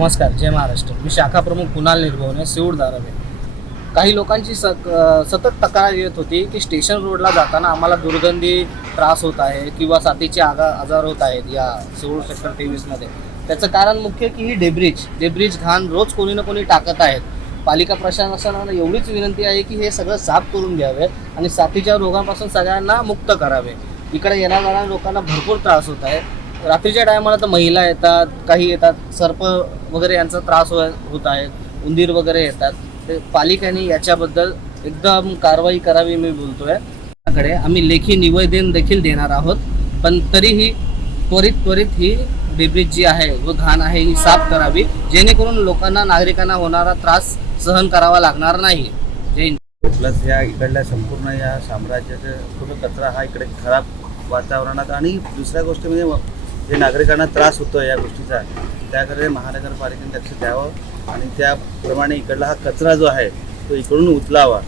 नमस्कार जय महाराष्ट्र. मी शाखा प्रमुख कुणाल निर्भवने सिऊड धारावे काही लोकांची स सतत तक्रार येत होती की स्टेशन रोडला जाताना आम्हाला दुर्गंधी त्रास होत आहे किंवा साथीचे आगा आजार होत आहेत या सिऊड सेक्टर तेवीसमध्ये त्याचं कारण मुख्य की ही डेब्रिज डेब्रिज घाण रोज कोणी ना कोणी टाकत आहेत. पालिका प्रशासनाला एवढीच विनंती आहे की हे सगळं साफ करून घ्यावे आणि साथीच्या रोगांपासून सगळ्यांना मुक्त करावे. इकडे येणाऱ्या लोकांना भरपूर त्रास होत आहे. रात्रीच्या टायमाला तर महिला येतात काही येतात सर्प वगैरे यांचा त्रास हो- होत आहे उंदीर वगैरे येतात. ते पालिकेने याच्याबद्दल एकदम कारवाई करावी मी बोलतोय. कडे आम्ही लेखी निवेदन देखील देणार आहोत. पण तरीही त्वरित त्वरित ही डेब्रिज जी आहे व घाण आहे ही साफ करावी. जेणेकरून लोकांना नागरिकांना होणारा त्रास सहन करावा लागणार नाही. जय प्लस या इकडल्या संपूर्ण या साम्राज्याचा पूर्ण कचरा हा इकडे खराब वातावरणात. आणि दुसऱ्या गोष्टी म्हणजे जे नागरिकांना त्रास होतो या गोष्टीचा त्याकडे महानगरपालिकेने लक्ष द्यावं आणि त्याप्रमाणे इकडला हा कचरा जो आहे तो इकडून उचलावा.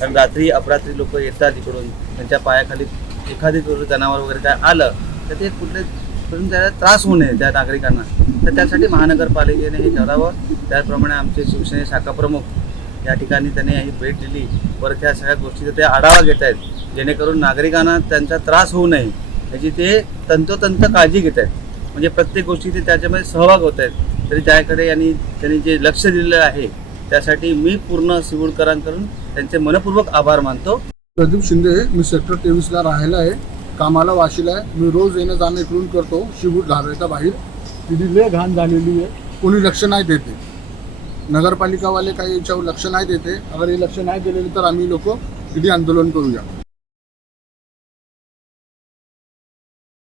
कारण रात्री अपरात्री लोक येतात इकडून त्यांच्या पायाखाली एखादी जनावर वगैरे काय आलं तर ते कुठले करून त्याला त्रास होऊ नये त्या नागरिकांना. तर त्यासाठी महानगरपालिकेने हे करावं त्याचप्रमाणे आमचे शिवसेने शाखा प्रमुख या ठिकाणी त्यांनी ही भेट दिली. परत ह्या सगळ्या गोष्टीचा ते आढावा घेत आहेत जेणेकरून नागरिकांना त्यांचा त्रास होऊ नये. याची ते तंतोतंत काळजी घेत आहेत. म्हणजे प्रत्येक गोष्टी ते त्याच्यामध्ये सहभाग होत आहेत. तरी त्याकडे यांनी त्यांनी जे लक्ष दिलेलं आहे त्यासाठी मी पूर्ण सिवुडकरांकडून त्यांचे मनपूर्वक आभार मानतो. प्रदीप शिंदे मी सेक्टर तेवीसला राहायला आहे. कामाला वाशीला आहे. मी रोज येणं जाणं इकडून करतो. शिवूर घालायचा बाहेर. तिथे लय घाण झालेली आहे. कोणी लक्ष नाही देते. नगरपालिकावाले काही याच्यावर लक्ष नाही देते. अगर हे लक्ष नाही दिलेले तर आम्ही लोक तिथे आंदोलन करूया?